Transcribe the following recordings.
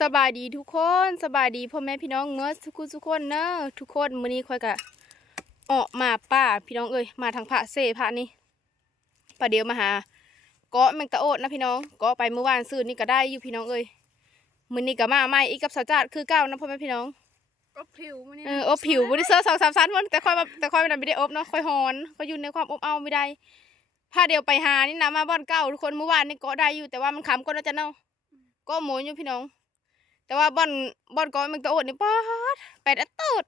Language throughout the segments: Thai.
สบายดีทุกคนสบายดีพ่อแม่พี่น้องเมื่อทุกคนทุกคนเนอะทุกคนมื้อนี้ค่อยกะออกมาป่าพี่น้องเอ้ยมาทางพระเสพระนี่ประเดี๋ยวมาหาเกาะแมงตะโอดนะพี่น้องเกาะไปเมื่อวานซื้อนี่ก็ได้อยู่พี่น้องเอ้ยมื้อนี้ก็มาใหม่อีกกับสาวจาดคือเก่านะพ่อแม่พี่น้องอบผิวมันนี่เอออบผิวบ่ได้เซอร์สองสามชั้นพุ่นแต่ค่อยแบบแต่ค่อยมันไม่ได้อบเนาะค่อยหอนก็อยู่ในความอบเอาไม่ได้พาเดียวไปหานี่นะมาบ่อนเก่าทุกคนเมื่อวานนี่เกาะได้อยู่แต่ว่ามันขำก็น่าจะเนาะก็หมูอยู่พี่น้อง แต่ว่าบ่อนบ่อนเกาะแมงตะโอดนี่ป๊าดแปดอันเติด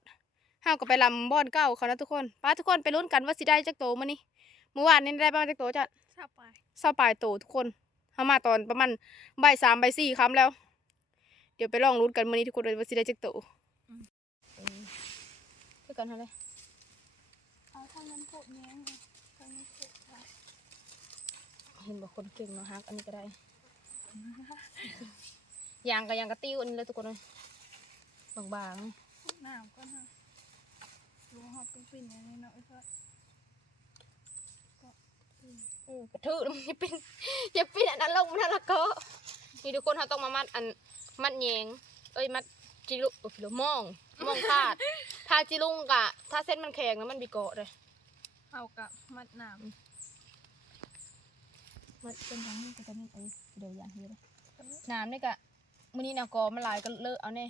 ห้าวก็ไปลำบ่อนเก่าเขานะทุกคนป้าทุกคนไปลุ้นกันว่าสิได้จักโตมื้อนี้เมื่อวานนี่ได้บ้างจักโตจ้ะชอบไปเศร้าปลายโตทุกคนเฮามาตอนประมาณบ่ายสามบ่ายสี่คำแล้ว เดี๋ยวไปลองลุ้นกันมื้อนี้ทุกคนว่าสิได้จักโตคือกันเท่าไหร่เอาทำน้ำโขกแย้งไงทำน้ำโขกค่ะเห็นบอกคนเก่งเนาะฮักอันนี้ก็ได้ ยางกับยางกระติ้วอันนี้เลยทุกคนเลยบางหนาวก็ฮะรู้หอบเป็นปิ่นอย่างนี้เนาะไอ้พ่อๆอือกระทืบมันอย่าเป็นอย่าเป็นอันนั้นลงมันนั่นละก็นี่ทุกคนเขาต้องมามัดอันมัดแยงเอ้ยมัดจิลุโอ้ยมองมองพาดถ้าจิลุงกะ ถ้าเส้นมันแข็งแล้วมันบีเกาะเลยเอากะมัดหนามมัดเป็นทางนี้ก็จะนี่เอ้ยเดี๋ยวยางนี้เลยน้ำนี่กะ มื้อนี้แนวกอมันหลายก็เลอะเอาแน่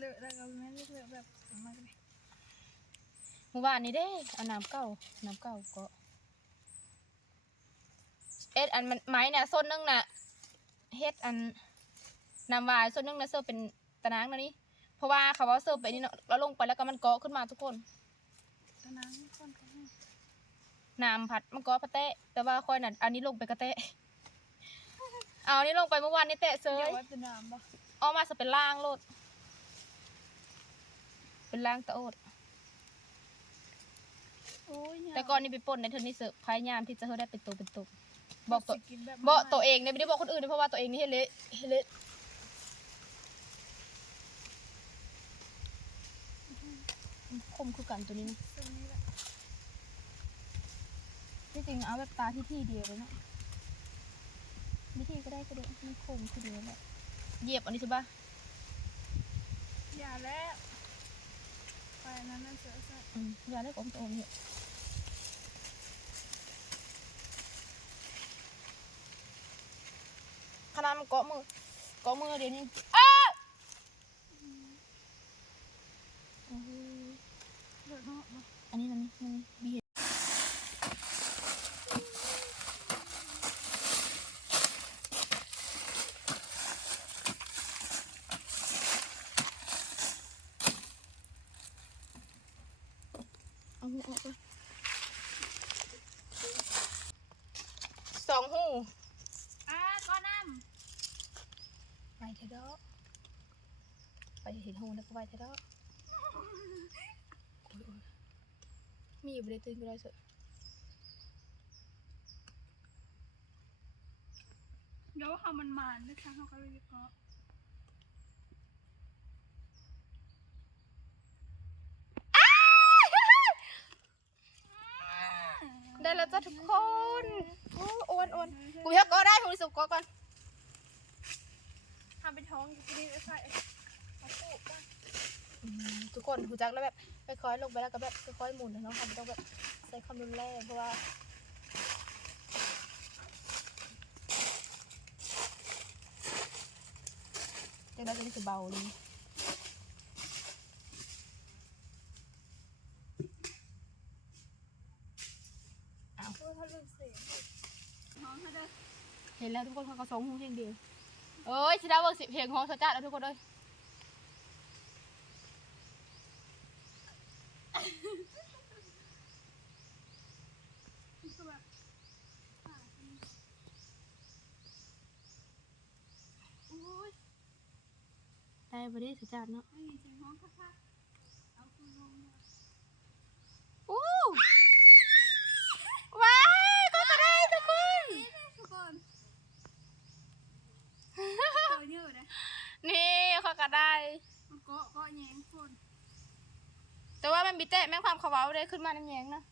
เลอะแล้วก็ไม่ได้เลอะแบบมาเลยเมื่อวานนี้เด้เอาน้ำเก่าน้ำเก่าก็เอ็ดอันมันไม้เนี่ยส้นนึงน่ะเฮ็ดอันน้ำวายส้นนึงนะเสิร์ฟเป็นตะนางนะนี่เพราะว่าเขาว่าเสิร์ฟไปนี่เนาะแล้วลงไปแล้วก็มันเกาะขึ้นมาทุกคนตอนนั้นก่อนเขาให้น้ำผัดมันเกาะพะเตะแต่ว่าค่อยน่ะอันนี้ลงไปกระเตะ เอาอันนี้ลงไปเมื่อวานนี่เตะเซเดี๋ยยวว่าจะหนามบ่เออกมาจะเป็นล่างโลด เป็นล่างตะโอด โอ้ยแต่ก่อนนี่ไปปล้นในเทอนี่เสิร์ฟพยายามที่จะเฮาได้เป็นตัวเป็นตัวบอกตัวกินแบบบอกตัวเองเนี่ยไม่ได้บอกคนอื่นนะเพราะว่าตัวเองนี่เฮดเละเฮดเละคมคือกันตัวนี้นะตรงนี้แหละที่จริงเอาแบบตาที่ที่เดียวเลยนะ วิธีก็ได้ก็ได้มันคมคือเดียวแหละเหยียบอันนี้ใช่ปะอย่าแล้วไปนั้นนั่นเสือซะอืมอย่าได้ผมตัวอมเนี่ยขนาดมันเกาะมือเกาะมือเดี๋ยวนี้อ้าอื้อหือเดือดเนาะบ่อันนี้นะนี่นี่บีเห็นเอาหูออกไปสองหู อะก้อนน้ ไปเถอะเด้อไปเห็นหูแล้ว ก็ไปเถอะเด้อโอ้ยโอ้ยมีอยู่บริตื่นก็ได้เถอะำเดี๋ยวเขามันมันนะคะเขาก็เลยเกาะได้แล้วจ้ะทุกคนโอ้โอนโอนกูอยากก็ได้หูสุกก็ก่อนทำเป็นท้องอยู่ที่นี่ไม่ใช่เอาปลูกบ้าง ทุกคนหูจักแล้วแบบค่อยๆลงไปแล้วก็แบบค่อยๆหมุนนะเนาะค่ะไม่ต้องแบบใช้ความรุนแรงเพราะว่าจังได้จะนี่คือเบาเลยโอ้ยเขาลืมเสียงน้องเขาเด้อเห็นแล้วทุกคนเขาก็สองหูเพียงเดียวเอ้ยชิดาเวิร์กสิเพลงของสจัดแล้วทุกคนเลย คือแบบอ่าโอ้ยได้บริสจัดเนาะไม่มีเสียงห้องค่ะเอาคุณลงมาอู้ว้ายก็จะได้ทุกคนทุกคนตัวเยอะเลยนี่เขาก็ได้มันเกาะเกาะแยงคน แต่ว่ามันมีแต่แม่งความเขาเว้าได้ขึ้นมาน้ำแยงนะ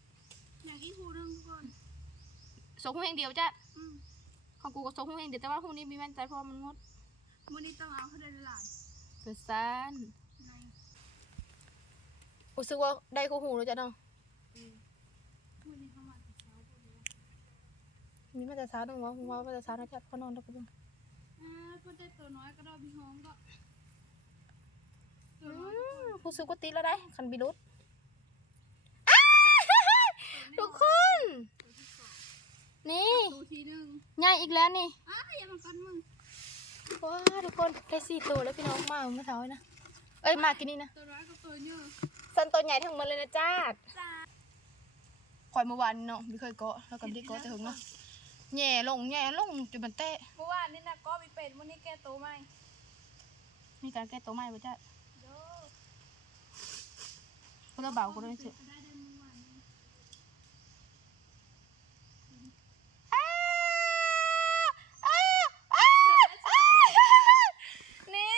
อย่างอีหูนึงทุกคน สองหูเองเดียวจ้ะอืมของกูก็สองหูเองเดียวแต่ว่าหูนี้มีแม่นใจเพราะว่ามันงดมื้อนี้ต้องเอาเขาได้หลายเป็นซันๆในรู้สึกว่าได้คู่หูแล้วจ้ะเนาะมื้อนี้เขามาแต่เช้าพุ่นเลยมีมาแต่เช้าต้องว่าว่ามาแต่เช้านะจ๊ะเขานอนแล้วก็เบิ่งอ่าเพิ่นได้ตัวน้อยก็ดอกพี่หอมก็ตัอืวน้อยมรู้สึกว่าติดแล้วได้คันบิรุษอ้ายทุกคน นี่ตัวทีหนึงใหญ่อีกแล้วนี่อ้าอย่ามากันมึงว้าทุกคนได้สี่ตัวแล้วพี่น้องมาเมื่อเช้านะเอ้ยมากินนี่นะตัวน้อยกับตัวเยอะสันตัวใหญ่ทั้งหมดเลยนะจ้าจ้าคอยเมื่อวานนี่เนาะไม่เคยเกาะแล้วก็ไม่ได้เกาะแต่หึงเนาะแย่ลงแย่ลงจนมันเตะเมื่อวานนี่นะก็มีเป็ดมื้อนี้แก้ตัวใหม่มีการแก้ตัวใหม่ป่ะจ้าเด้อก็เราเบาก็ได้เถอะได้ได้เมื่อวานนี้ นี่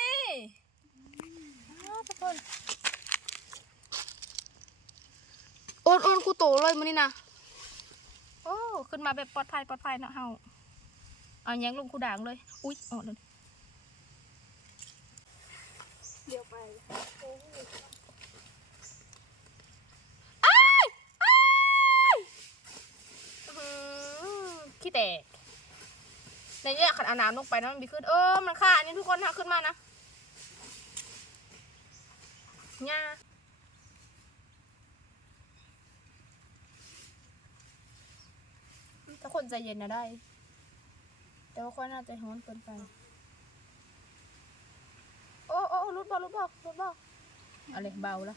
อ้าวทุกคนโอนโอนกูโตเลย มื้อนี้นะโอ้ขึ้นมาแบบปลอดภัยปลอดภัยเนาะเฮาเอาแยังลงกูด่างเลย อุ้ยอ๋อเลยเดี๋ยวไปโอ้โหอื้อหือขี้แตกในนี้ขันอาน้ำลงไปนะมันมีขึ้น เออ มันขาดอันนี้ทุกคนหาขึ้นมานะง่า ถ้าคนใจเย็นนะได้ แต่ว่าคนน่าใจร้อนเกินไป โอ้โอ้โอ้รุดบอลรุดบอลรุดบอลเอาเลยเบาแล้ว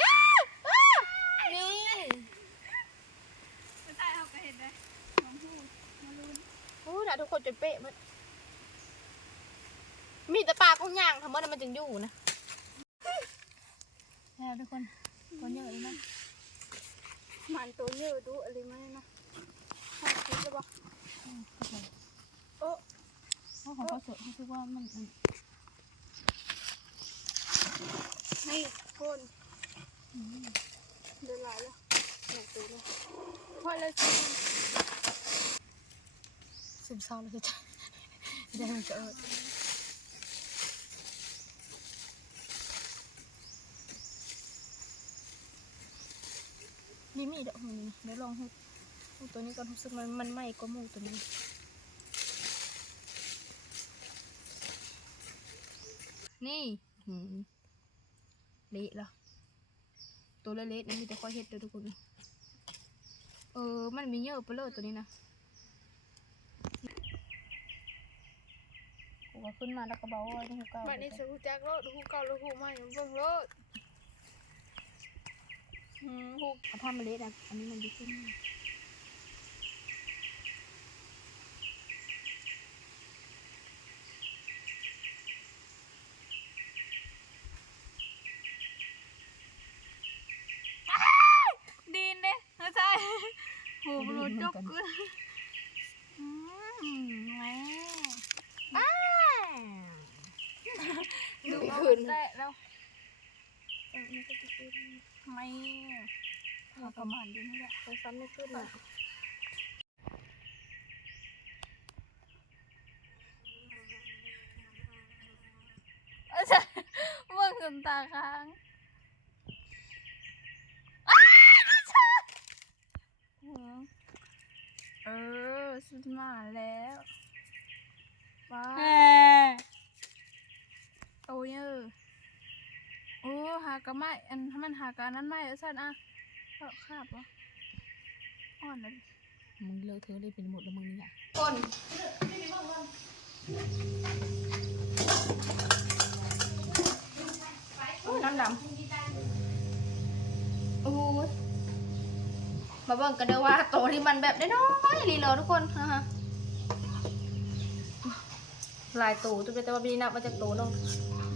ย่าอ้านี่ไม่ใช่เอาก็เห็นเลยน้องพูดมาลุ้นโอ้ยน่ะทุกคนจนเป๊ะมัน มีแต่ปลากุ้งย่างทำเมื่อนั้นมันจึงอยู่นะแล้วทุกคนตัวเยอะเลยนะ มันตัวเยอะดูอะไรไหมนะหอมคิดเลยบอกโอ้เพราะของเขาสดเขาคิดว่ามันมันนี่คนเดินหลายแล้วหนักตัวเลยพอเลยสิซึมเศร้าเลยจ้ะเดี๋ยวมันจะเออ มีมีดอกนี่เดี๋ยวลองให้ให้ตัวนี้ก่อนรู้สึกมันมันไหม้ก็มูตัวนี้นี่หืมเละละตัวเละๆนี่มีแต่ค่อยเห็ดเด้อทุกคนเออ มันมีเยอะไปเลยตัวนี้นะกูก็ขึ้นมาแล้วก็บอกว่านี่หูเก่าบัดนี้สูจักโลดหูเก่าแล้วหูใหม่มันเบิ่งโล กเอาผ้ามาเละนะอันนี้มันดีขึ้นดีนเด้เข้าใจหูมันรู้จกเกินอืมแหม่อ้าดูเอาขึ้แตะแล้วเออนี่ก็จะขึ้นไม่ ประมาณนี้นี่แหละเขาซ้ำไม่ขึ้นอะเออใช่เบิ่งจนตาค้างหือเออสุดมาแล้วว้าโอ้ยเออโอ้หากระไม้อันถ้ามันหากระนั้นไม่แล้วสันอะ ก็คาบวะอ่อนเลยมึงเลอะเทอะเลยเป็นหมดแล้วมึงนี่อะคนน้ำดำโอ้ยมาเบิ่งกันเด้อว่าโตวที่มันแบบได้น้อยๆลีโลทุกคนฮะหลายตัวตัวเดียวแต่ว่าบีนับมาจากตัวลง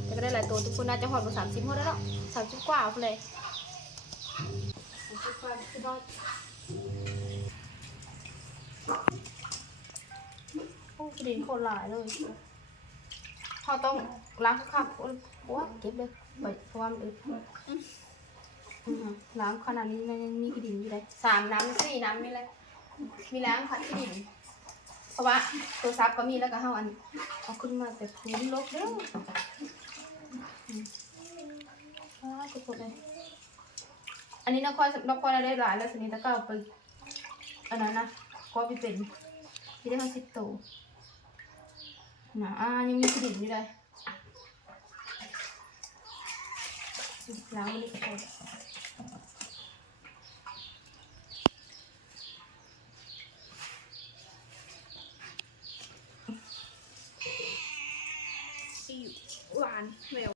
แต่ก็ได้หลายตัวทุกคนน่าจะหอดมาสามสิบหมดแล้วเนาะสามสิบกว่าพุ่นเลย โอ้กระดิ่งโคตรหลายเลยเขาต้องล้างคักๆโอ้ยโอ้ยเก็บเลยไปเพราะว่ามันอึดอือฮึล้างขนาดนี้มันยังมีกระดิ่งอยู่เลยสามน้ำสี่น้ำนี่เลยมีล้างขัดกระดิ่งเพราะว่าโทรศัพท์ก็มีแล้วก็เฮาอันเอาขึ้นมาแต่พื้นลบเด้ออืมอ่าทุกคนเลย อันนี้นครนครได้หลายแล้วสนิทแล้วก็เอาไปอันนั้นนะก็ไปเป็นที่ได้ทั้งสิบตัวนะอ่ายังมีกระดิ่งอยู่เลยล้างมันนี่ก่อนหวานแหวว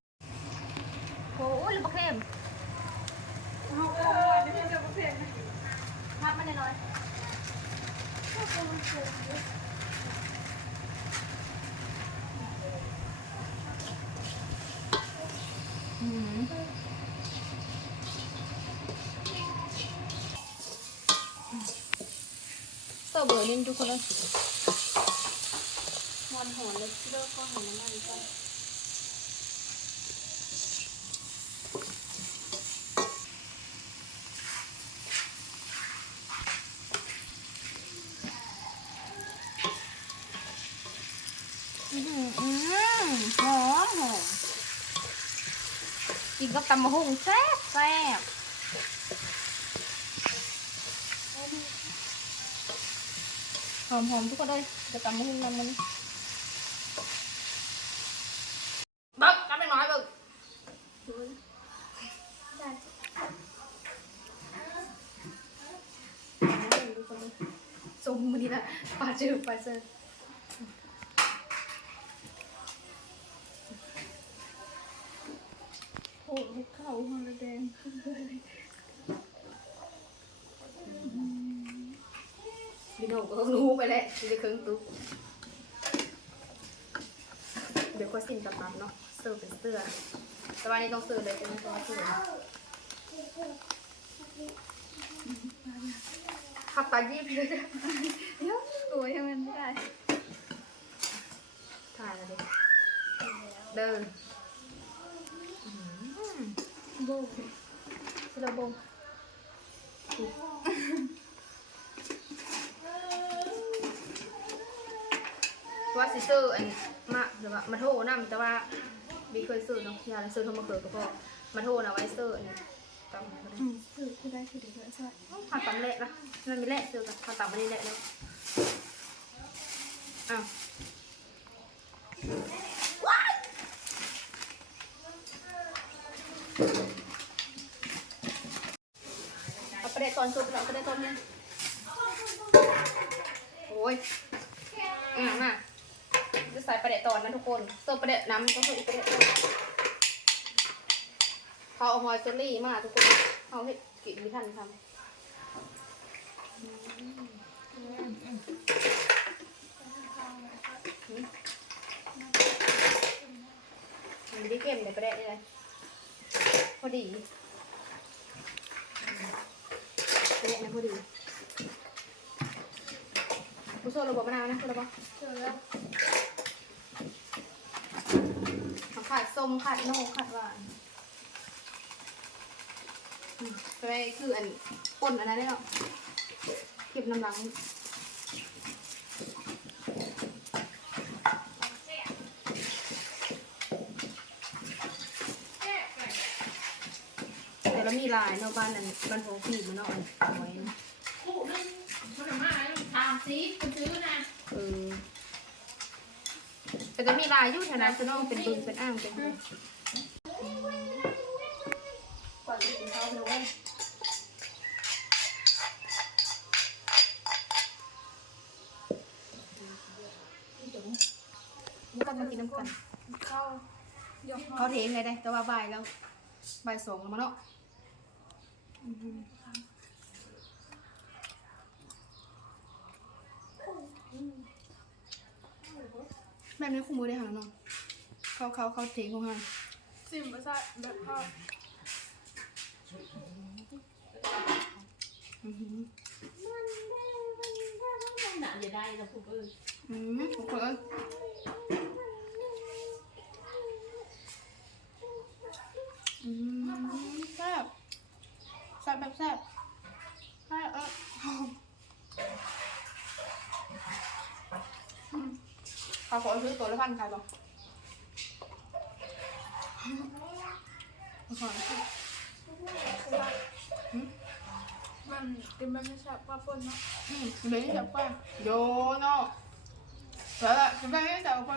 โอ้ยหรือปลาเค็ม เอาโอ้ยนี่จะมาเพียงนะ ทับมันน้อยๆอืมเสิร์ฟเบอร์นี่ทุกคนเลยมอนหอนเลยเลิกก็หอนน้ำมันก่อนอื้อหืออืมหอมหอมกินกับ ตำมะฮุ่งแซ่บแซ่บหอมหอมทุกคนเลยจะตำมะฮุ่งนำมันบักกำลังน้อยบักสมมือนี่นะปลาเจอปลาเจอ พี่โน่ก็รู้ไปแล้วที่จะเครื่องตุ๊กเดี๋ยวก็สิ้นตับตับเนาะเสิร์ฟเป็นเสื้อแต่ว่านี่ต้องเสิร์ฟเลยเป็นตัวเสื้อขับตายีบเลยจ้ะเดี๋ยวตัวยังมันไม่ได้ถ่ายแล้วดิเดินโบกชิลาโบง ว่าสิซื้ออันมาหรือว่ามาโทรนำแต่ว่าบีเคยซื้อเนาะยาซื้อโทรมาเกิดก็พอมาโทรนะไว้ซื้ออันนี้ตำก็ได้อืมสื่อคือได้คือเดี๋ยวจะใช่ผัดตำเละนะมันไม่เละซื้อกันผัดตำมันนี่เละเลยอ้าวเอาประเด็นตอนสุดเอาประเด็นตอนนี้โอ้ยอะมา จะใส่ประเด็นตอนนะทุกคนเสิร์ฟประเด็นน้ำต้องเสิร์ฟอีกประเด็นตอนเขาเอาหอยเซอรี่มาทุกคนเขาให้กินไม่ทันทำมันด้เค็มเลยประเด็นเลยพอดีประเด็นนะพอดีผู้โซ่ระบบมะนาวนะคุณระบบเจอแล้ว ขาขาดส้มขาดโน่ขาดหวานอืมไปคืออันป่นอันนั้นได้หรอเก็บน้ำหลังแต่แล้วมีลายเนาะบ้านนั้นบ้านโฮฟีมันเนาะอันเอาไว้นะผู้นึงมันมาถามสิคุณซื้อนะเออ แต่จะมีลายอยู่แถวนั้นจะน้องเป็นบึงเป็นอ่างเป็นก่อนจะกินข้าวเลยนี่ก็มากินน้ำกันข้าเดี๋ยวเขาเทงไงได้แต่ว่าบ่ายแล้วบ่ายสองแล้วมาเนาะอือหือ แบบนี้คู่มือได้หาเนาะเขาเขาเขาเทงของหาซิมประสาทแบบเข้าอือหือหนาอย่าได้นะผู้เอ้ยอืมทุกคนเอ้ยอืมแซ่บแซ่บแบบแซ่บแซ่บเออ ขอซื้อตัวละพันขายบ่ขอซื้อมันกินมันไม่ชอบปลาปนเนาะอืมเดี๋ยวนี้จับไปโยเนาะแล้วละจะไปให้จับไป